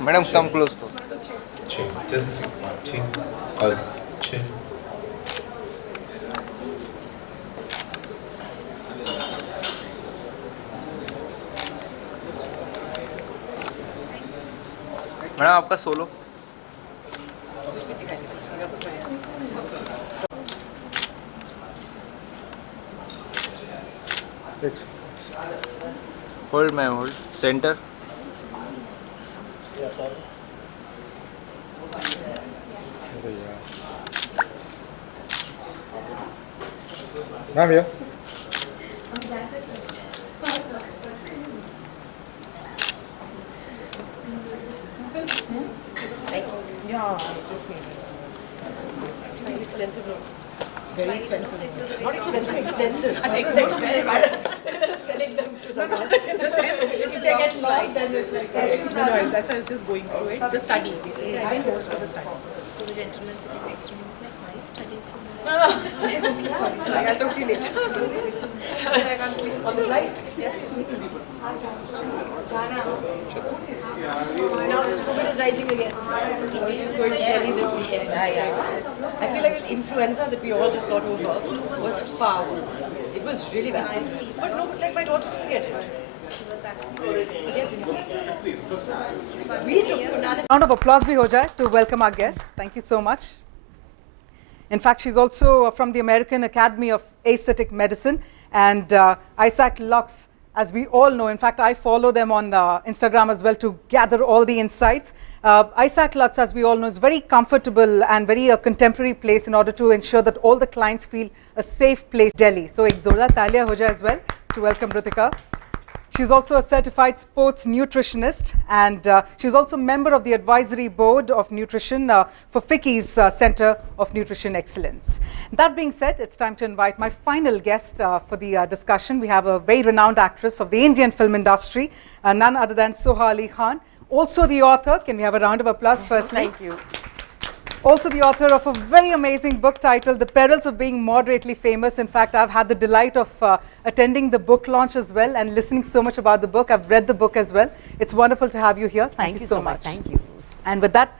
Madam, come close to. Chin. Just chin. Chin. Madam आपका solo. Hold ma'am hold. Centre. Ma'am ये Yeah, just maybe. These extensive notes. Very expensive notes. Not expensive, extensive. I take next selling them to someone. If they get lost, then it's like... No, that's why I was just going through it. The study, basically. I make notes for the study. So the gentleman sitting next to me was like, why are you studying so much? Okay, sorry, I'll talk to you later. I can't sleep. On the flight? Yeah. Now this COVID is rising again. I was just going to tell you this weekend. I feel like with influenza that we all just got over was far worse. It was really bad. But no, but like my daughter didn't get it. She was vaccinated. Against influenza. We took Round of applause bhi ho jaye to welcome our guest. Thank you so much. In fact, she's also from the American Academy of Aesthetic Medicine, and Isaac Lux, as we all know. In fact, I follow them on Instagram as well to gather all the insights. Isaac Lux, as we all know, is very comfortable and very contemporary place in order to ensure that all the clients feel a safe place. Delhi. So, ek zorda talia ho jaye as well to welcome Ritika. She's also a certified sports nutritionist, and she's also a member of the advisory board of nutrition for FICCI's Center of Nutrition Excellence. That being said, it's time to invite my final guest for the discussion. We have a very renowned actress of the Indian film industry, none other than Soha Ali Khan. Also the author, can we have a round of applause firstly? Thank you. Also the author of a very amazing book titled The Perils of Being Moderately Famous. In fact, I've had the delight of attending the book launch as well and listening so much about the book. I've read the book as well. It's wonderful to have you here. Thank you so much. Thank you. And with that,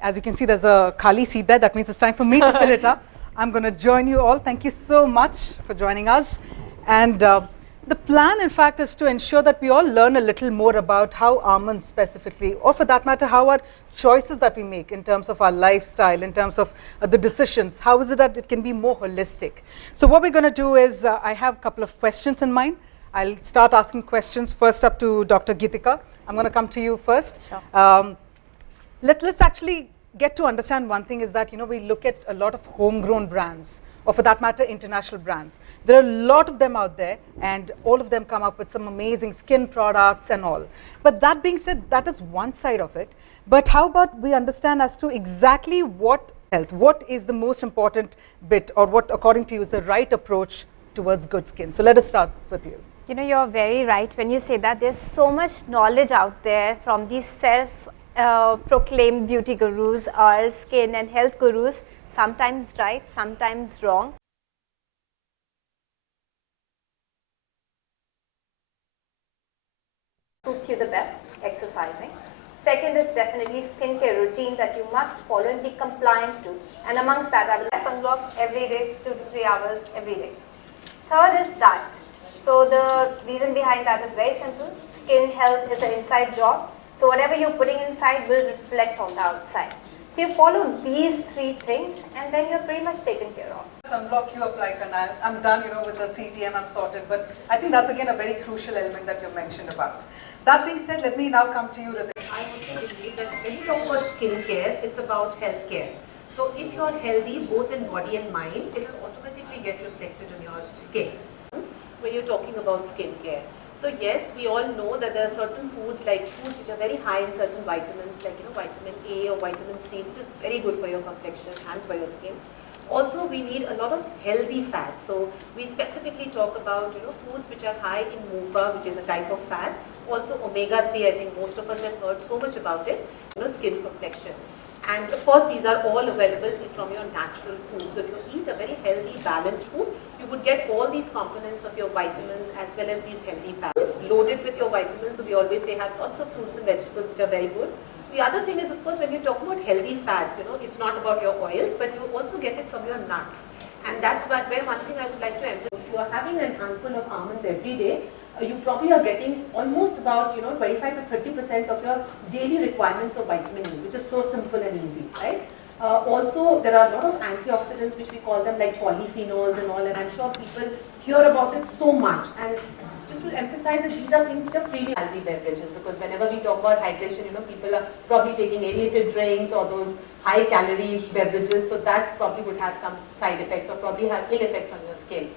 as you can see, there's a khali seat there. That means it's time for me to fill it up. I'm going to join you all. Thank you so much for joining us. And the plan, in fact, is to ensure that we all learn a little more about how Almond specifically, or for that matter, how our choices that we make in terms of our lifestyle, in terms of the decisions, how is it that it can be more holistic? So what we're going to do is, I have a couple of questions in mind. I'll start asking questions first up to Dr. Geetika. I'm going to come to you first. Sure. Let's actually get to understand one thing is that, you know, we look at a lot of homegrown brands, or for that matter, international brands. There are a lot of them out there, and all of them come up with some amazing skin products and all. But that being said, that is one side of it. But how about we understand as to exactly what health, what is the most important bit, or what, according to you, is the right approach towards good skin? So let us start with you. You know, you're very right when you say that. There's so much knowledge out there from these self-proclaimed beauty gurus or skin and health gurus, sometimes right, sometimes wrong. Suits you the best, exercising. Second is definitely skincare routine that you must follow and be compliant to. And amongst that, I will wear sunblock every day, 2 to 3 hours every day. Third is diet. So the reason behind that is very simple. Skin health is an inside job. So whatever you're putting inside will reflect on the outside. So you follow these 3 things and then you're pretty much taken care of. Sunblock you apply, and I'm done, you know, with the CTM, I'm sorted. But I think that's again a very crucial element that you mentioned about. That being said, let me now come to you, Ritik. I also believe that when you talk about skincare, it's about healthcare. So if you're healthy both in body and mind, it will automatically get reflected on your skin. When you're talking about skincare. So yes, we all know that there are certain foods like foods which are very high in certain vitamins like, you know, vitamin A or vitamin C, which is very good for your complexion and for your skin. Also, we need a lot of healthy fats. So we specifically talk about, you know, foods which are high in MUFA, which is a type of fat. Also omega-3, I think most of us have heard so much about it, you know, skin complexion. And of course, these are all available from your natural food. So if you eat a very healthy, balanced food, you would get all these components of your vitamins as well as these healthy fats. Loaded with your vitamins, so we always say have lots of fruits and vegetables which are very good. The other thing is, of course, when you talk about healthy fats, it's not about your oils, but you also get it from your nuts. And that's where one thing I would like to emphasize. If you are having a handful of almonds every day, you probably are getting almost about 25 to 30% of your daily requirements of vitamin E, which is so simple and easy, right? Also, there are a lot of antioxidants, which we call them like polyphenols and all, and I'm sure people hear about it so much. And just to emphasize that these are things which are freely calorie beverages, because whenever we talk about hydration, people are probably taking aerated drinks or those high calorie beverages, so that probably would have some side effects or probably have ill effects on your skin.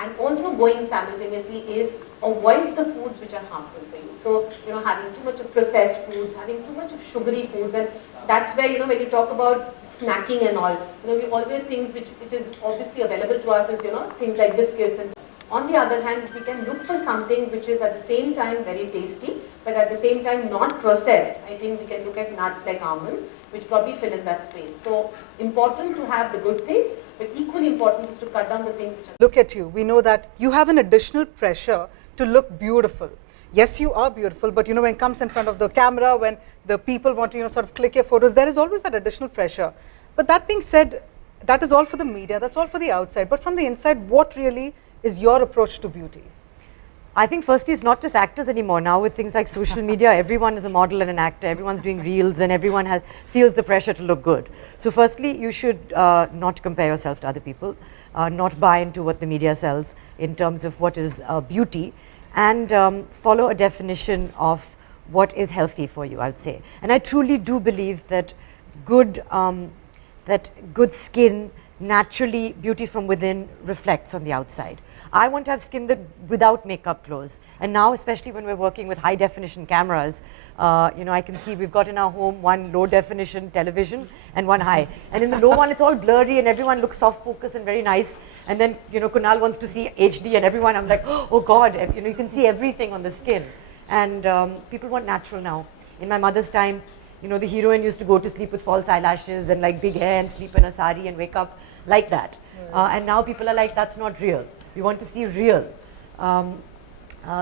And also going simultaneously is avoid the foods which are harmful for you. So, having too much of processed foods, having too much of sugary foods, and that's where, when you talk about snacking and all, we always things which is obviously available to us is, things like biscuits. And on the other hand, if we can look for something which is at the same time very tasty, but at the same time not processed, I think we can look at nuts like almonds, which probably fill in that space. So important to have the good things, but equally important is to cut down the things which are... Look at you. We know that you have an additional pressure to look beautiful. Yes, you are beautiful, but when it comes in front of the camera, when the people want to sort of click your photos, there is always that additional pressure. But that being said, that is all for the media, that's all for the outside. But from the inside, what really is your approach to beauty? I think firstly, it's not just actors anymore. Now with things like social media, everyone is a model and an actor. Everyone's doing reels and everyone feels the pressure to look good. So firstly, you should not compare yourself to other people, not buy into what the media sells in terms of what is beauty, and follow a definition of what is healthy for you, I would say. And I truly do believe that good skin, naturally, beauty from within reflects on the outside. I want to have skin that without makeup glows. And now, especially when we're working with high definition cameras, I can see we've got in our home one low definition television and one high. And in the low one, it's all blurry and everyone looks soft focus and very nice. And then, Kunal wants to see HD and everyone, I'm like, oh God, you can see everything on the skin. And people want natural now. In my mother's time, the heroine used to go to sleep with false eyelashes and like big hair and sleep in a sari and wake up like that. And now people are like, that's not real. We want to see real.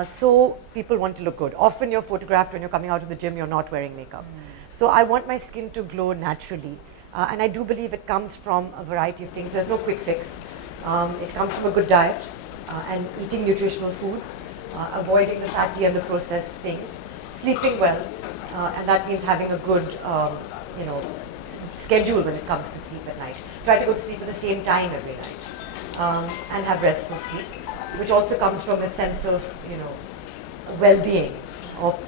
So people want to look good. Often you're photographed when you're coming out of the gym, you're not wearing makeup. So I want my skin to glow naturally. And I do believe it comes from a variety of things. There's no quick fix. It comes from a good diet and eating nutritional food, avoiding the fatty and the processed things, sleeping well, and that means having a good, schedule when it comes to sleep at night. Try to go to sleep at the same time every night, and have restful sleep, which also comes from a sense of, well-being, or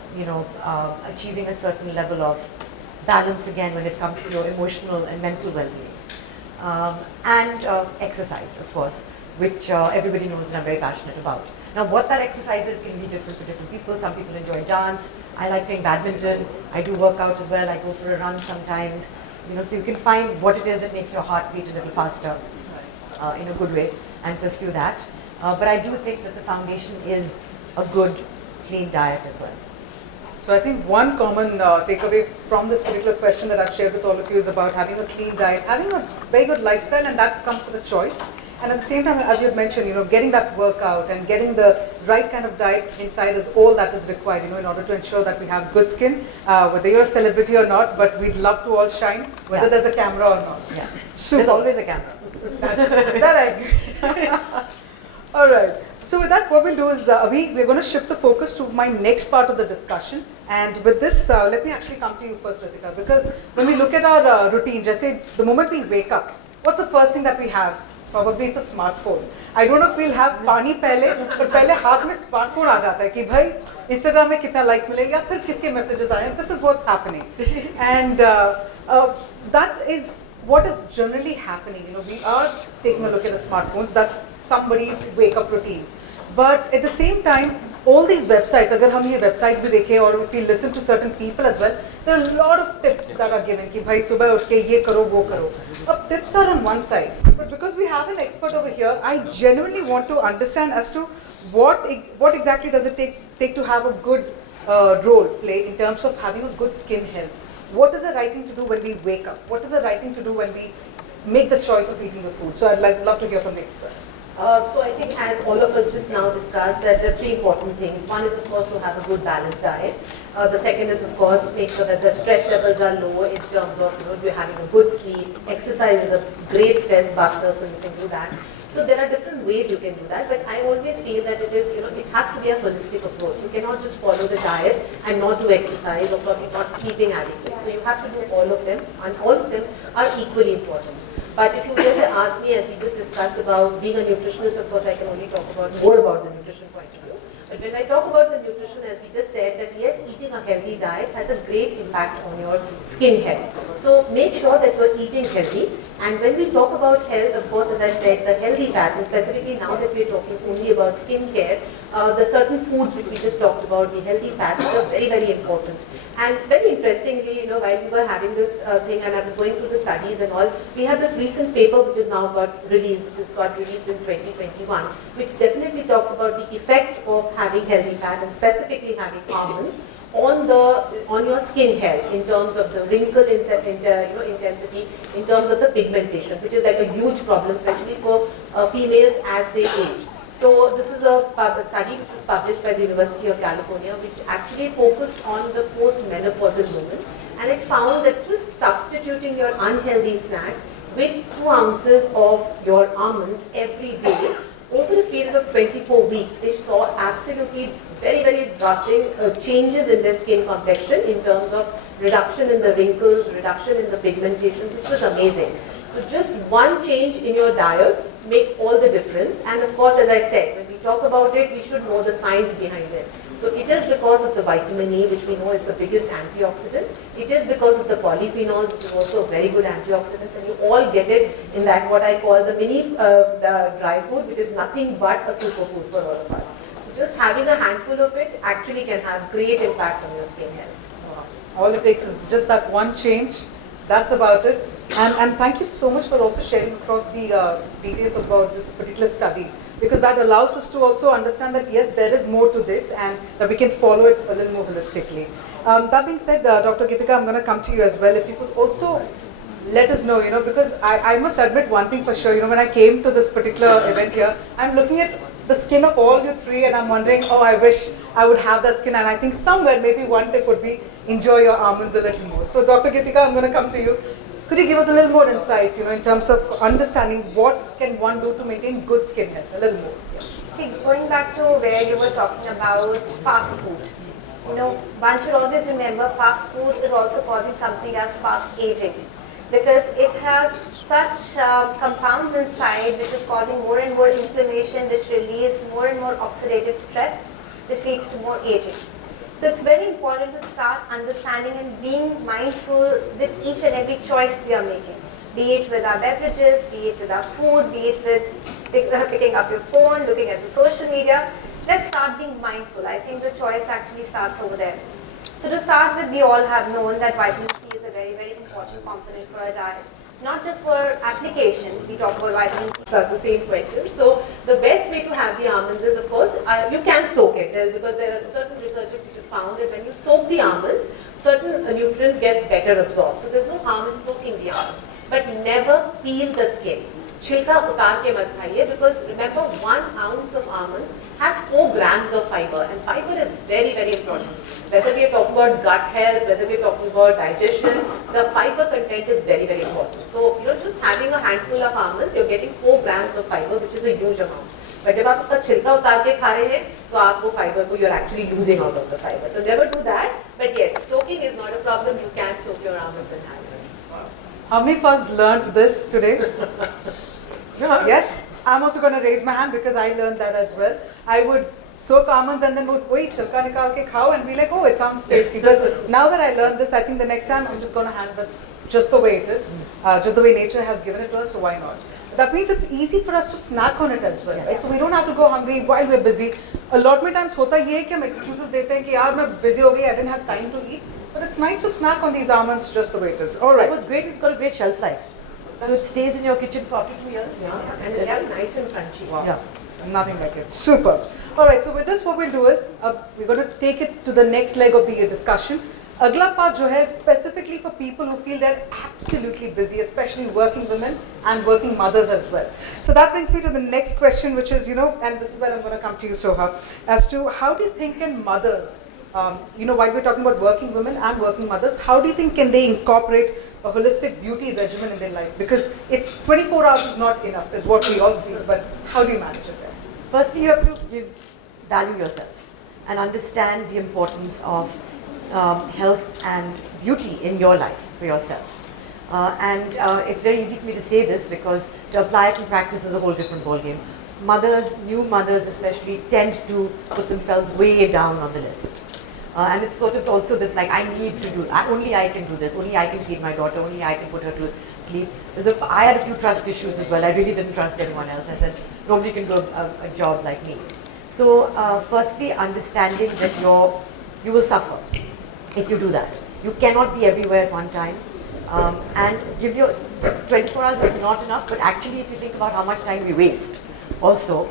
achieving a certain level of balance again when it comes to your emotional and mental well-being, and exercise, of course, which everybody knows that I'm very passionate about. Now, what that exercise is can be different for different people. Some people enjoy dance. I like playing badminton. I do work out as well. I go for a run sometimes. So you can find what it is that makes your heart beat a little faster in a good way and pursue that. But I do think that the foundation is a good, clean diet as well. So I think one common takeaway from this particular question that I've shared with all of you is about having a clean diet, having a very good lifestyle, and that comes with a choice. And at the same time, as you've mentioned, getting that workout and getting the right kind of diet inside is all that is required, in order to ensure that we have good skin, whether you're a celebrity or not, but we'd love to all shine, whether there's a camera or not. Yeah, Super. There's always a camera. That I agree. All right. So with that, what we'll do is, we're going to shift the focus to my next part of the discussion. And with this, let me actually come to you first, Ritika, because when we look at our routine, just say the moment we wake up, what's the first thing that we have? Probably it's a smartphone. I don't know if we'll have पानी पहले, but पहले हाथ में smartphone आ जाता है कि भाई Instagram में कितना likes मिलेंगे या फिर किसके messages आए. This is what's happening, and that is what is generally happening. We are taking a look at the smartphones. That's somebody's wake-up routine. But at the same time, all these websites, अगर हम ये websites भी देखें और if we listen to certain people as well, there are a lot of tips that are given कि भाई सुबह उठ के ये करो वो करो. Tips are on one side, but because we have an expert over here, I genuinely want to understand as to what exactly does it take to have a good role play in terms of having a good skin health. What is the right thing to do when we wake up? What is the right thing to do when we make the choice of eating the food? So I'd love to hear from the expert. So I think as all of us just now discussed, that there are three important things. One is of course to have a good balanced diet. The second is of course make sure that the stress levels are low in terms of you're having a good sleep. Exercise is a great stress buster, so you can do that. So there are different ways you can do that, but I always feel that it is, it has to be a holistic approach. You cannot just follow the diet and not do exercise or probably not sleeping adequately. So you have to do all of them, and all of them are equally important. But if you were to ask me, as we just discussed about being a nutritionist, of course I can only talk about more about the nutrition point of view. But when I talk about the nutrition, as we just said, that yes, eating a healthy diet has a great impact on your skin health. So make sure that you're eating healthy. And when we talk about health, of course, as I said, the healthy fats, and specifically now that we're talking only about skin care, the certain foods which we just talked about, the healthy fats, are very, very important. And very interestingly, while we were having this thing and I was going through the studies and all, we have this recent paper which is now got released, which has got released in 2021, which definitely talks about the effect of having healthy fat and specifically having almonds on your skin health in terms of the wrinkle intensity, in terms of the pigmentation, which is like a huge problem, especially for females as they age. So this is a study which was published by the University of California, which actually focused on the post-menopausal women, and it found that just substituting your unhealthy snacks with 2 ounces of your almonds every day over a period of 24 weeks, they saw absolutely very, very drastic changes in their skin complexion in terms of reduction in the wrinkles, reduction in the pigmentation, which was amazing. So just one change in your diet makes all the difference. And of course, as I said, when we talk about it, we should know the science behind it. So it is because of the vitamin E, which we know is the biggest antioxidant. It is because of the polyphenols, which is also a very good antioxidants. And you all get it in that what I call the mini dry food, which is nothing but a superfood for all of us. So just having a handful of it actually can have great impact on your skin health. All it takes is just that one change. That's about it. And thank you so much for also sharing across the details about this particular study, because that allows us to also understand that yes, there is more to this and that we can follow it a little more holistically. That being said, Dr. Geetika, I'm going to come to you as well. If you could also let us know, because I must admit one thing for sure, when I came to this particular event here, I'm looking at the skin of all you three and I'm wondering, oh, I wish I would have that skin, and I think somewhere maybe one tip would be enjoy your almonds a little more. So Dr. Geetika, I'm going to come to you. Could you give us a little more insights, in terms of understanding what can one do to maintain good skin health, a little more? Yeah. See, going back to where you were talking about fast food, one should always remember fast food is also causing something as fast aging, because it has such compounds inside which is causing more and more inflammation, which release more and more oxidative stress, which leads to more aging. So it's very important to start understanding and being mindful with each and every choice we are making, be it with our beverages, be it with our food, be it with picking up your phone, looking at the social media. Let's start being mindful. I think the choice actually starts over there. So to start with, we all have known that vitamin C is a very, very important component for our diet. Not just for application, we talk about vitamin C. That's the same question. So the best way to have the almonds is, of course, you can soak it, because there are certain researches which has found that when you soak the almonds, certain nutrient gets better absorbed. So there's no harm in soaking the almonds. But never peel the skin. Chilka utar ke mat khaiye, because remember 1 ounce of almonds has 4 grams of fiber, and fiber is very, very important. Whether we are talking about gut health, whether we are talking about digestion, the fiber content is very, very important. So just having a handful of almonds, you're getting 4 grams of fiber, which is a huge amount. But जब आप उसका छिलका उतार के खा रहे हैं, तो आप वो fiber को you're actually losing out of the fiber. So never do that. But yes, soaking is not a problem. You can soak your almonds and have it. How many of us learned this today? Yes, I'm also going to raise my hand because I learned that as well. I would soak almonds and then wait, chilka nikal ke khao and be like, oh, it sounds tasty. But now that I learned this, I think the next time I'm just going to have it just the way it is, just the way nature has given it to us, so why not? That means it's easy for us to snack on it as well, right? So we don't have to go hungry while we're busy. A lot of times hota ye hai ki hum excuses dete hain ki yaar main busy ho gayi, I didn't have time to eat. But it's nice to snack on these almonds just the way it is. All right. What's great is it's got a great shelf life. So it stays in your kitchen for up to 2 years. Yeah, and it's nice and crunchy. Wow. Yeah. Nothing like it. Super. All right, so with this what we'll do is, we're going to take it to the next leg of the discussion. अगला part जो है specifically for people who feel they're absolutely busy, especially working women and working mothers as well. So that brings me to the next question, which is, and this is where I'm going to come to you, Soha, as to how do you think can mothers, while we're talking about working women and working mothers, how do you think can they incorporate a holistic beauty regimen in their life? Because it's 24 hours is not enough, is what we all feel, but how do you manage it there? Firstly, you have to value yourself and understand the importance of health and beauty in your life for yourself. It's very easy for me to say this because to apply it in practice is a whole different ballgame. Mothers, new mothers especially, tend to put themselves way down on the list. And it's sort of also this like, I need to do, only I can do this, only I can feed my daughter, only I can put her to sleep. I had a few trust issues as well. I really didn't trust anyone else. I said, nobody can do a job like me. So firstly, understanding that you will suffer if you do that. You cannot be everywhere at one time. And give your 24 hours is not enough, but actually if you think about how much time we waste also,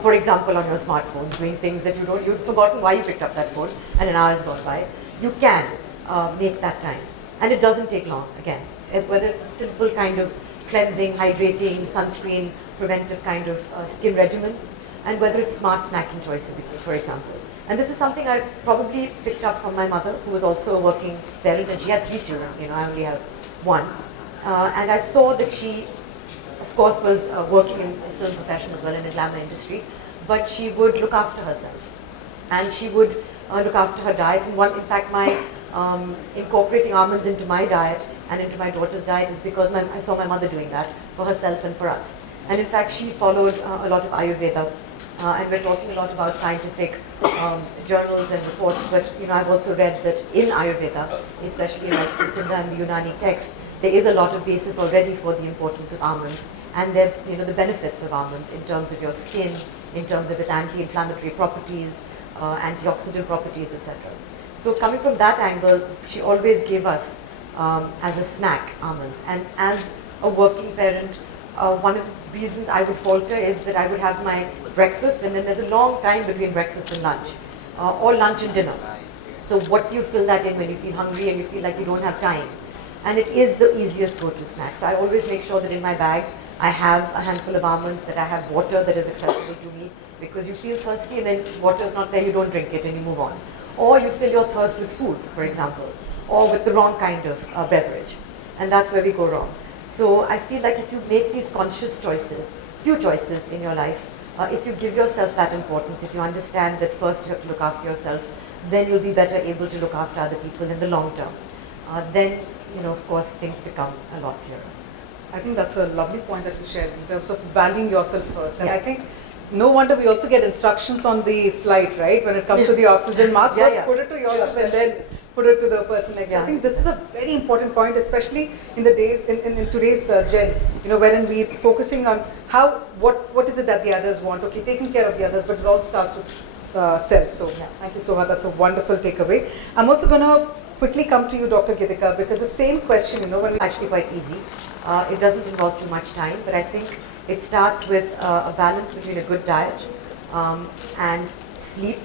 for example on your smartphones, doing things that you've forgotten why you picked up that phone and an hour has gone by, you can make that time. And it doesn't take long, again. Whether it's a simple kind of cleansing, hydrating, sunscreen, preventive kind of skin regimen, and whether it's smart snacking choices, for example. And this is something I probably picked up from my mother, who was also a working parent, and she had 3 children, I only have 1. And I saw that she, of course, was working in the film profession as well, in the glamour industry, but she would look after herself. And she would look after her diet. And in fact, my incorporating almonds into my diet and into my daughter's diet is because I saw my mother doing that for herself and for us. And in fact, she followed a lot of Ayurveda. And we're talking a lot about scientific journals and reports, but I've also read that in Ayurveda, especially like the Siddha and the Unani texts, there is a lot of basis already for the importance of almonds and the benefits of almonds in terms of your skin, in terms of its anti-inflammatory properties, antioxidant properties, etc. So coming from that angle, she always gave us as a snack almonds, and as a working parent, one of the reasons I would falter is that I would have my breakfast and then there's a long time between breakfast and lunch, or lunch and dinner. So what do you fill that in when you feel hungry and you feel like you don't have time? And it is the easiest go-to snack. So I always make sure that in my bag I have a handful of almonds, that I have water that is accessible to me, because you feel thirsty and then water is not there, you don't drink it and you move on. Or you fill your thirst with food, for example, or with the wrong kind of beverage. And that's where we go wrong. So I feel like if you make these conscious choices, few choices in your life, if you give yourself that importance, if you understand that first you have to look after yourself, then you'll be better able to look after other people in the long term. Then, of course, things become a lot clearer. I think that's a lovely point that you shared in terms of valuing yourself first. And I think no wonder we also get instructions on the flight, right? When it comes to the oxygen mask, first put it to yourself and then put it to the person next. I think this is a very important point, especially in the days, in today's gen, wherein we're focusing on what is it that the others want, okay, taking care of the others, but it all starts with self. So thank you so much, that's a wonderful takeaway. I'm also going to quickly come to you, Dr. Gitika, because the same question, when we actually quite easy. It doesn't involve too much time, but I think it starts with a balance between a good diet and sleep,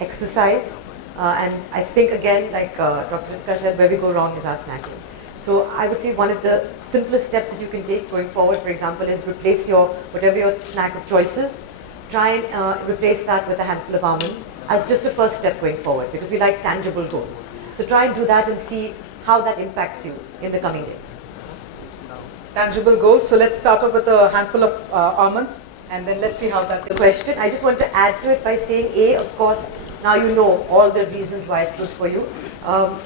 exercise, and I think again, like Dr. Gitika said, where we go wrong is our snacking. So I would say one of the simplest steps that you can take going forward, for example, is replace whatever your snack of choices, try and replace that with a handful of almonds as just the first step going forward, because we like tangible goals. So try and do that and see how that impacts you in the coming days. Tangible goals. So let's start off with a handful of almonds and then let's see how that the question. I just want to add to it by saying, of course, now you know all the reasons why it's good for you.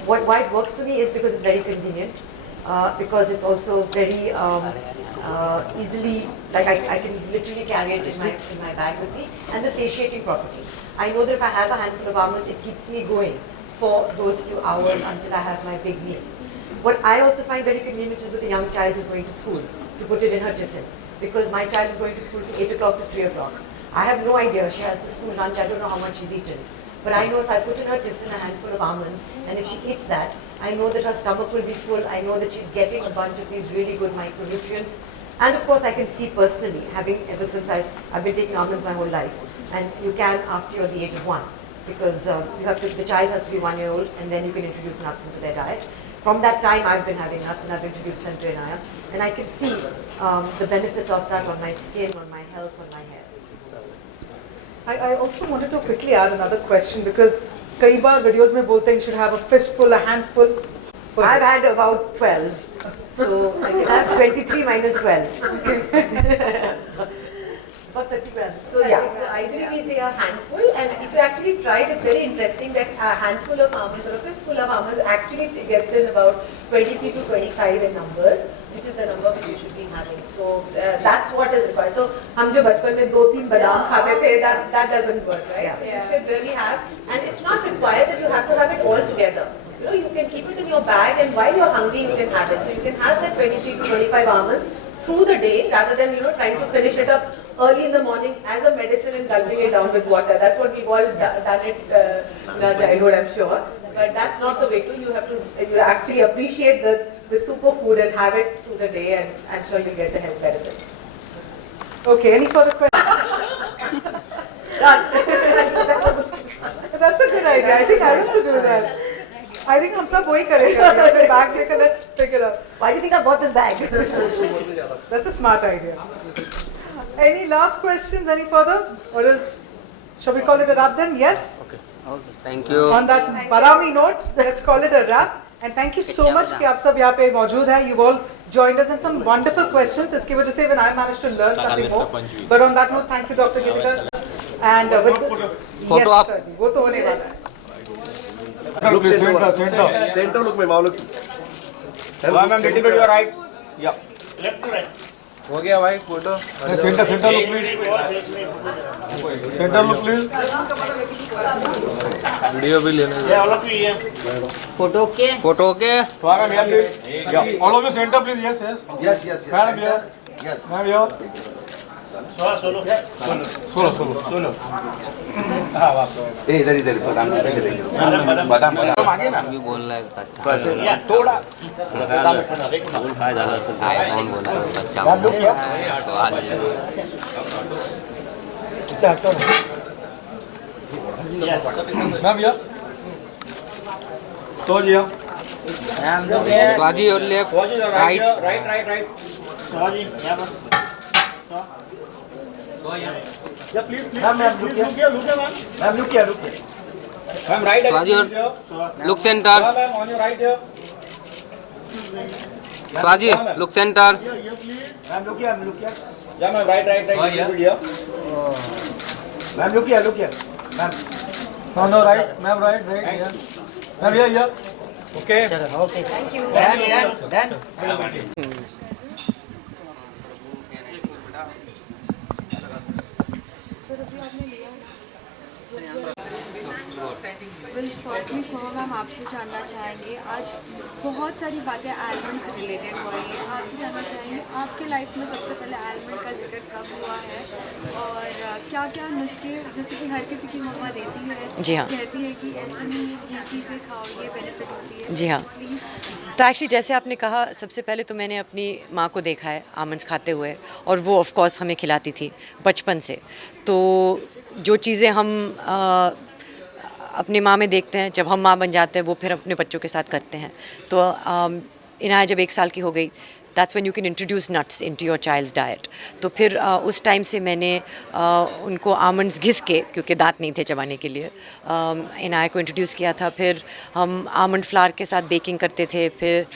Why it works for me is because it's very convenient, because it's also very easily, like I can literally carry it in my bag with me, and the satiating property. I know that if I have a handful of almonds, it keeps me going for those few hours until I have my big meal. What I also find very convenient is with a young child who's going to school, to put it in her tiffin, because my child is going to school from 8 o'clock to 3 o'clock. I have no idea, she has the school lunch, I don't know how much she's eaten. But I know if I put in her tiffin a handful of almonds, and if she eats that, I know that her stomach will be full, I know that she's getting a bunch of these really good micronutrients. And of course I can see personally, ever since I've been taking almonds my whole life, and you can after you're the age of 1, because the child has to be 1 year old, and then you can introduce nuts into their diet. From that time, I've been having nuts, and I've introduced them to Inaya, and I can see the benefits of that on my skin, on my health, on my hair. I also wanted to quickly add another question, because कई बार videos में बोलते हैं you should have a fistful, a handful. I've had about 12, so I can have 23 minus 12. About 30 grams. So yeah, so ideally we say a handful, and if you actually try it, it's very interesting that a handful of almonds or a fistful of almonds actually gets in about 23 to 25 in numbers, which is the number which you should be having. So that's what is required. So हम जो बचपन में 2-3 बादाम खाते थे, that doesn't work, right? Yeah. So you should really have, and it's not required that you have to have it all together. You know, you can keep it in your bag, and while you're hungry, you can have it. So you can have that 23 to 25 almonds through the day, rather than trying to finish it up early in the morning as a medicine and gulping it down with water. That's what we've all done it in our childhood, I'm sure. But that's not the way to. You have to actually appreciate the superfood and have it through the day, and I'm sure you'll get the health benefits. Okay, any further questions? That's a good idea. I think I also do that. I think हम सब वही करेंगे. अपने bags लेकर let's pick it up. Why do you think I bought this bag? That's a smart idea. Any last questions? Any further? Or else, shall we call it a wrap then? Yes? Okay. Thank you. On that badami note, let's call it a wrap. And thank you so much कि आप सब यहाँ पे मौजूद हैं. You've all joined us in some wonderful questions. इसकी वजह से even I managed to learn something more. But on that note, thank you, Dr. Gitikar. And with Photo yes, sir, जी, वो तो होने वाला है. Look, center. Center look, ma'am. Look. Ma'am, little bit your right. Yeah. हो गया भाई photo. Center look, please. Center look, please. Video भी लेना है. Photo okay? Photo okay. Ma'am, here, please. Yeah. All of you center, please. Yes. Yes. Madam, here. Yes. Ma'am, here. Solo. इधर बादाम आगे ना भी बोलना है बच्चा. वैसे थोड़ा कौन बोलता है बच्चा. आप लोग क्या तो आज Ma'am, here. So, here. स्वाजी और left right. Ma'am look here Ma'am, right. स्वाजी और look centre. Ma'am, on your right here. स्वाजी look centre. Ma'am look here Yeah, ma'am, right. Little bit here. Ma'am look here ma'am No, right. Ma'am, right here. Ma'am, here. Okay. Thank you. Done. Firstly Soha ma'am आपसे जानना चाहेंगे, आज बहुत सारी बातें almond से related हो रही हैं. आपसे जानना चाहेंगे आपके लाइफ में सबसे पहले आलमंड का जिक्र कब हुआ है, और क्या क्या नुस्खे, जैसे कि हर किसी की मम्मा देती है, जी हाँ. कहती है कि ऐसे नहीं ये चीज़ें खाओ, ये बेनिफिट होती है. जी हाँ. प्लीज़. तो एक्चुअली जैसे आपने कहा, सबसे पहले तो मैंने अपनी माँ को देखा है आमंड्स खाते हुए, और वो ऑफ कोर्स हमें खिलाती थी बचपन से. तो जो चीज़ें हम अपनी माँ में देखते हैं, जब हम माँ बन जाते हैं वो फिर अपने बच्चों के साथ करते हैं. तो इनाया जब 1 साल की हो गई, that's when you can introduce nuts into your child's diet. तो फिर उस टाइम से मैंने उनको आमंड्स घिस के, क्योंकि दांत नहीं थे चबाने के लिए, इनाया को इंट्रोड्यूस किया था. फिर हम आमंड फ्लावर के साथ बेकिंग करते थे. फिर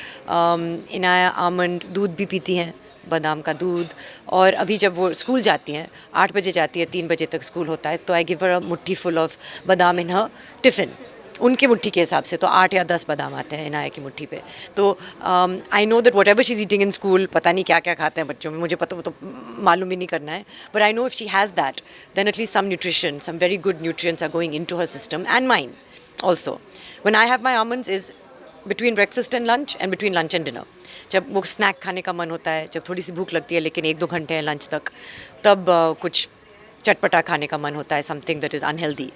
इनाया आमंड दूध भी पीती हैं, बादाम का दूध. और अभी जब वो स्कूल जाती हैं, 8 बजे जाती है, 3 बजे तक स्कूल होता है, तो आई गिव हर अ मुट्ठी फुल ऑफ बादाम इन हर टिफ़िन. उनकी मुट्ठी के हिसाब से तो 8 या 10 बादाम आते हैं इनाया की मुट्ठी पे. तो I know that what ever she is eating in school, पता नहीं क्या क्या खाते हैं बच्चों में, मुझे पता, वो तो मालूम ही नहीं करना है. But I know if she has that, then at least some nutrition, some very good nutrients are going into her system and mind also. When I have my almonds is between breakfast and lunch and between lunch and dinner. जब वो snack खाने का मन होता है, जब थोड़ी सी भूख लगती है लेकिन 1-2 घंटे हैं लंच तक, तब कुछ चटपटा खाने का मन होता है, something that is unhealthy,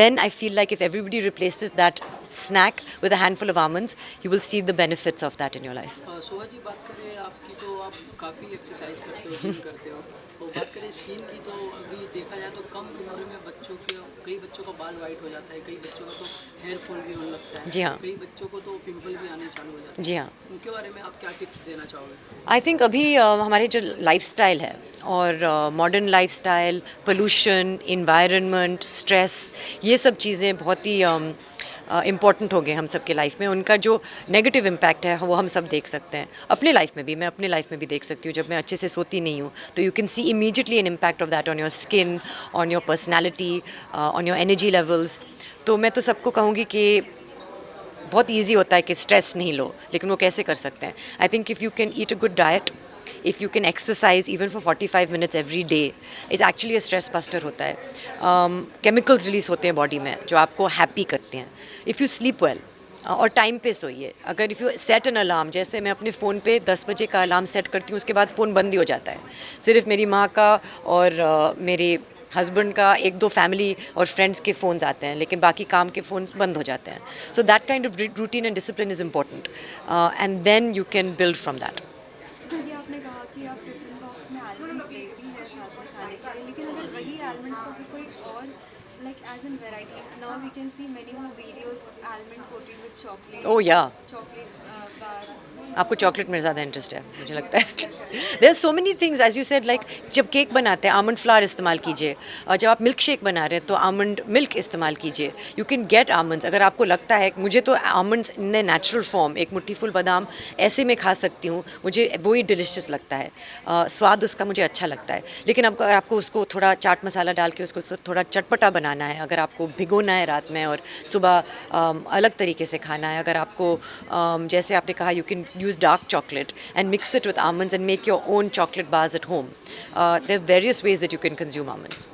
then I feel like if everybody replaces that snack with a handful of almonds, you will see the benefits of that in your life. Soha ji, बात करें आपकी तो आप काफ़ी एक्सरसाइज करते हो, जिम करते हो, और बात करें स्किन की तो अभी देखा जाए तो कम उम्र में बच्चों के कई बच्चों का बाल वाइट हो जाता है, कई बच्चों का तो हेयर फॉल भी होने लगता है. जी हाँ. कई बच्चों को तो पिंपल भी आने चालू हो जाते हैं. जी हाँ. उनके बारे में आप क्या टिप्स देना चाहोगे? आई थिंक अभी हमारे जो लाइफस्टाइल है और modern lifestyle, pollution, environment, stress, ये सब चीज़ें बहुत ही इम्पॉर्टेंट हो गए हम सब के लाइफ में. उनका जो नेगेटिव इम्पैक्ट है वो हम सब देख सकते हैं अपने लाइफ में भी. मैं अपने लाइफ में भी देख सकती हूँ. जब मैं अच्छे से सोती नहीं हूँ तो you can see immediately an impact of that on your skin, on your personality, on your energy levels. तो मैं तो सबको कहूँगी कि बहुत ईजी होता है कि स्ट्रेस नहीं लो, लेकिन वो कैसे कर सकते हैं. I think if you can eat a good diet, if you can exercise even for 45 minutes every day, is actually a stress buster होता है. Chemicals release होते हैं बॉडी में जो आपको हैप्पी करते हैं. If you sleep well, और टाइम पे सोइए. अगर if you set an alarm, जैसे मैं अपने फ़ोन पे 10 बजे का अलार्म सेट करती हूँ, उसके बाद फ़ोन बंद ही हो जाता है. सिर्फ मेरी माँ का और मेरे हस्बैंड का, एक दो फैमिली और फ्रेंड्स के फ़ोन्स आते हैं, लेकिन बाकी काम के फ़ोन्स बंद हो जाते हैं. So that kind of routine and discipline is important, and then you can build from that. जैसे आपने कहा कि आप टिफिन बॉक्स में आलमंड्स लेती हैं साथ में खाने के लिए, लेकिन अगर वही आलमंड्स को कोई और like as an variety, now we can see many more videos almond coated with chocolate. Oh yeah, chocolate बार. आपको चॉकलेट में ज़्यादा इंटरेस्ट है मुझे लगता है. There are so many things as you said, like जब केक बनाते हैं आमंड फ्लावर इस्तेमाल कीजिए, और जब आप मिल्क शेक बना रहे हैं तो आमंड मिल्क इस्तेमाल कीजिए. You can get almonds. अगर आपको लगता है, मुझे तो almonds in the natural form, एक मुट्ठी फुल बादाम ऐसे में खा सकती हूँ, मुझे वो ही डिलिशियस लगता है. स्वाद उसका मुझे अच्छा लगता है. लेकिन अब अगर आपको उसको थोड़ा चाट मसाला डाल के उसको थोड़ा चटपटा बनाना है, अगर आपको भिगोना है रात में और सुबह अलग तरीके से खाना है, अगर आपको जैसे आपने कहा you can use dark chocolate and mix it with almonds and make your own chocolate bars at home. There are various ways that you can consume almonds.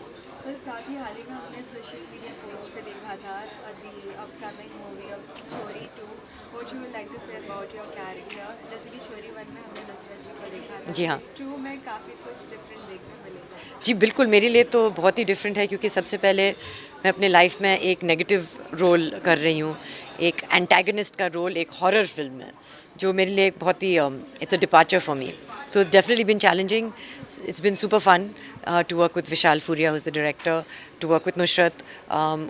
फिर साथ ही हाल ही में हमने सोशल मीडिया पोस्ट पे देखा था the upcoming movie of छोरी 2. What you would like to say about your character? जैसे कि छोरी 1 में हमने नुसरत जी को देखा था, जी हाँ. 2 में काफ़ी कुछ डिफरेंट देखने मिलेगा. जी बिल्कुल, मेरे लिए तो बहुत ही डिफरेंट है, क्योंकि सबसे पहले मैं अपने लाइफ में एक नेगेटिव रोल कर रही हूँ, एक एंटागनिस्ट का रोल एक हॉरर फिल्म में, जो मेरे लिए एक बहुत ही it's a departure for me. So it's definitely been challenging. It's been super fun to work with Vishal Furia, who's the director, to work with Nusrat,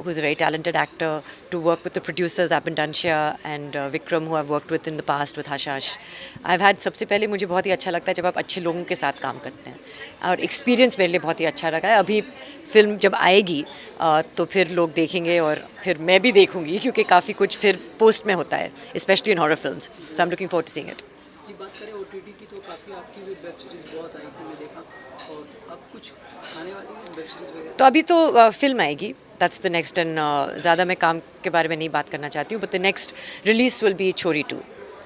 who's a very talented actor, to work with the producers Abin Dansha and Vikram, who I've worked with in the past with Hashash. I've had, सबसे पहले मुझे बहुत ही अच्छा लगता है जब आप अच्छे लोगों के साथ काम करते हैं, और एक्सपीरियंस मेरे लिए बहुत ही अच्छा लगा है. अभी फिल्म जब आएगी तो फिर लोग देखेंगे और फिर मैं भी देखूंगी, क्योंकि काफ़ी कुछ फिर पोस्ट में होता है, specially in horror films. So I am looking forward to seeing it. जी, बात करें OTT की तो काफ़ी आपकी भी वेब सीरीज़ बहुत आई थी, मैं देखा, और अब कुछ आने वाली वेब सीरीज़ वगैरह? तो अभी तो फिल्म आएगी, दैट्स द नेक्स्ट, एंड ज़्यादा मैं काम के बारे में नहीं बात करना चाहती हूँ. But the next release will be छोरी 2,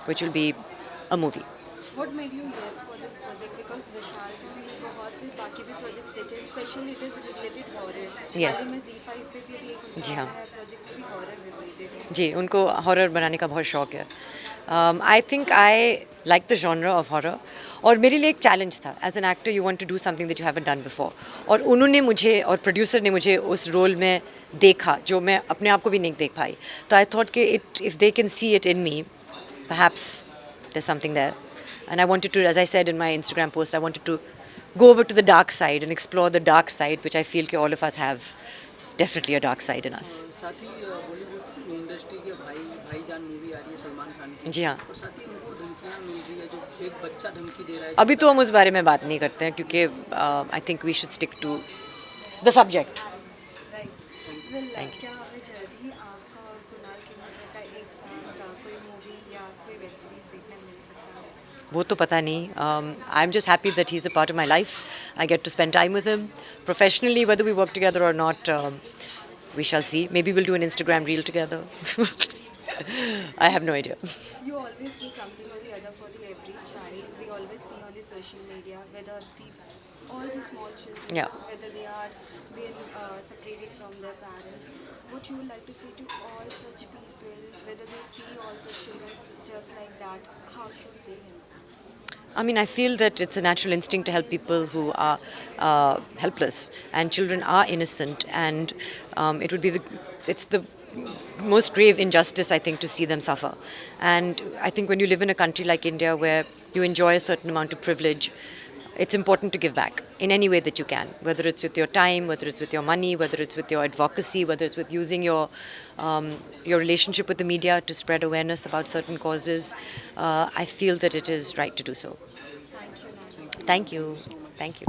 which will be a movie. What made you yes for this project? Because विशाल को भी बहुत से बाकी भी प्रोजेक्ट्स देखे, specially it is related horror. Yes. में Z5 पे भी एक जी हाँ. प्रोजेक्ट भी हॉरर रिलेटेड है. जी, उनको हॉरर बनाने का बहुत शौक है. I think I like the genre of horror, और मेरे लिए एक चैलेंज था. As an actor you want to do something that you haven't done before, और उन्होंने मुझे और प्रोड्यूसर ने मुझे उस रोल में देखा जो मैं अपने आप को भी नहीं देख पाई. तो आई थॉट कि it if they can see it in me, perhaps there's something there. And I wanted to, as I said in my Instagram post, I wanted to go over to the dark side and explore the dark side, which I feel that all of us have definitely a dark side in us. साथ ही Bollywood industry के भाईजान movie आ रही है सलमान खान की, जी हाँ. और साथ ही उनको धमकियाँ मिल रही है, जो एक बच्चा धमकी दे रहा है. अभी तो हम उस बारे में बात नहीं करते हैं, क्योंकि I think we should stick to the subject. Thank you. क्या हमें जल्द ही आपका और कुणाल खेमू का एक साथ कोई मूवी या कोई वेब सीरीज देखने मिल सकता है? वो तो पता नहीं. I am just happy that he is a part of my life. I get to spend time with him professionally. Whether we work together और not, we shall see. Maybe we'll do an Instagram reel together. I have no idea. You always do something or the other for the every child. We always see on the social media whether all the small children, Yeah. whether they are being separated from their parents. What you would like to say to all such people, whether they see all such children just like that, how should they help? I mean, I feel that it's a natural instinct to help people who are helpless, and children are innocent, and it would be it's the most grave injustice, I think, to see them suffer. And I think when you live in a country like India where you enjoy a certain amount of privilege, it's important to give back in any way that you can, whether it's with your time, whether it's with your money, whether it's with your advocacy, whether it's with using your relationship with the media to spread awareness about certain causes. I feel that it is right to do so. Thank you, ma'am. Thank you. Thank you.